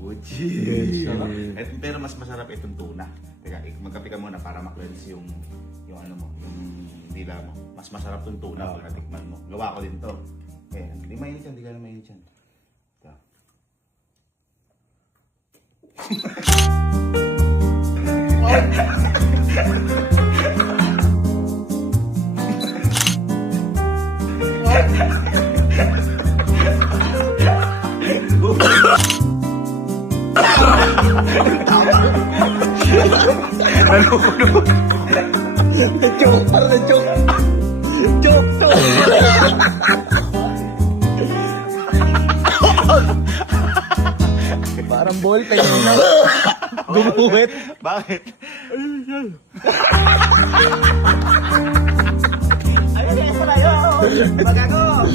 Gucci. Pero mas masarap itong tuna. Teka, magkape ka muna para ma-cleanse yung ano mo, yung dila mo. Mas masarap itong tuna pag natikman mo. Gawa ko din to. Eh, hindi mainit yan, hindi ka na mainit yan. Ito. Joke, parang joke. Joke. Parang ball pen na. Gumuhit. Bakit? Ayun na pala yun. Magago.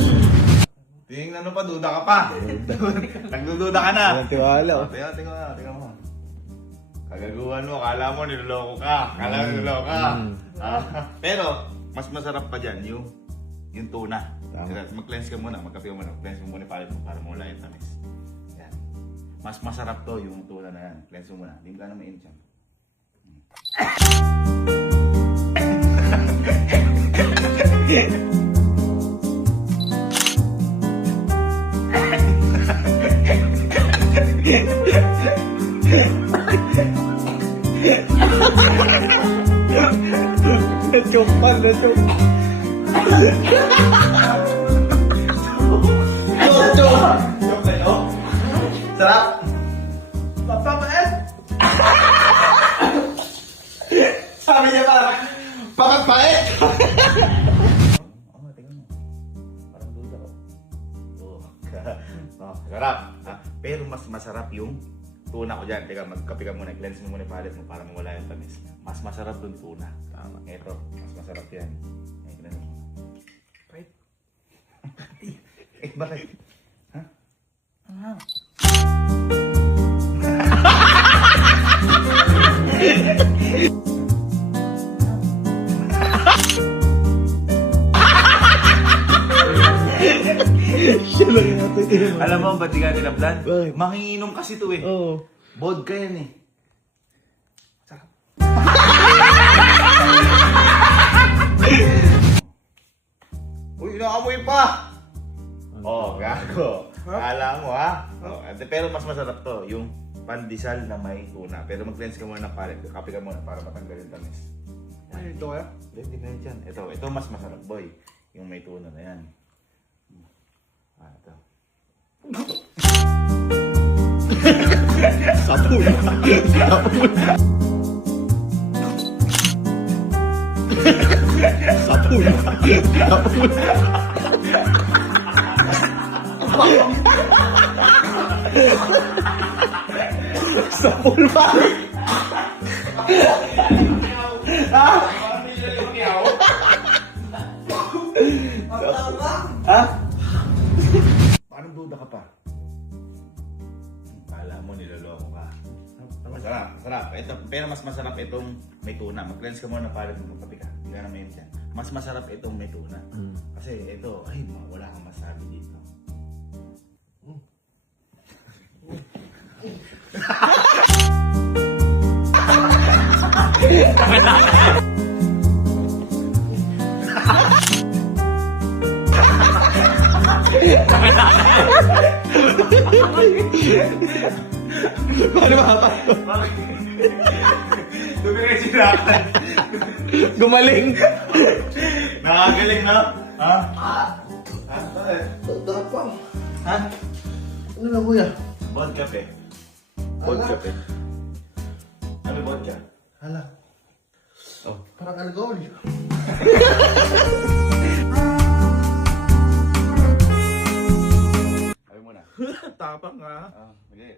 Tingnan mo pa, duda ka pa. Nagdududa ka na. Walang tiwala. Tingnan mo. Kagaguhan mo, kala mo niloloko ka. Pero, mas masarap pa dyan yung tuna. Mag-cleanse ka muna, magkape ka muna. Mag-cleanse mo muna palit mo para mawala yung tamis. Yan. Mas masarap to yung tuna na yan. Cleanse mo muna. Hindi ka na mainit yan. Joke pa, joke. Joke na yun? Sarap! Papapait! Sabi niya parang papapait! Tingnan mo. Parang duda ko. Sarap. Pero mas masarap yung tuna ko dyan. Teka, magkape ka muna. Cleanse mo muna yung palate mo para mawala yung tamis. Mas masarap yung tuna. Tama. Ito, mas masarap yan. Ay, tingnan mo. Right? Bakit? Ha? Siya lang yung natin. Alam mo, ba't di ka nilablan? Bakit? Manginginom kasi to eh. Oo. Vodka yan eh. Sarap. Uy, inaamoy pa! Oh, gago. Kala mo ha? Oh, pero mas masarap to, yung pandesal na may tuna. Pero mag-cleanse ka muna ng palate, kape ka muna para matanggal yung tamis. Ay, ito kaya? Hindi na yan. Ito mas masarap boy. Yung may tuna na yan. Ito. Sapul. Sapul. Sapul. Sapul ba? Ha? Paano duda ka pa? Kala mo niloloko ka. Masarap. Ito, pero mas masarap itong may tuna. Mag-cleanse ka muna para magkape ka. Hindi ka na mainit yan. Mas masarap itong may tuna. Kasi ito, ay, wala kang masabi dito. Paano makapasok? Dumiretirakan. Gumaling. Nakagaling, no? Ha? Tapang. Ha? Ano na kuya? Vodka pe. Vodka pe. Ano vodka? Hala. Oh. Parang alcohol. Ayaw mo na. Tapang nga. Okay.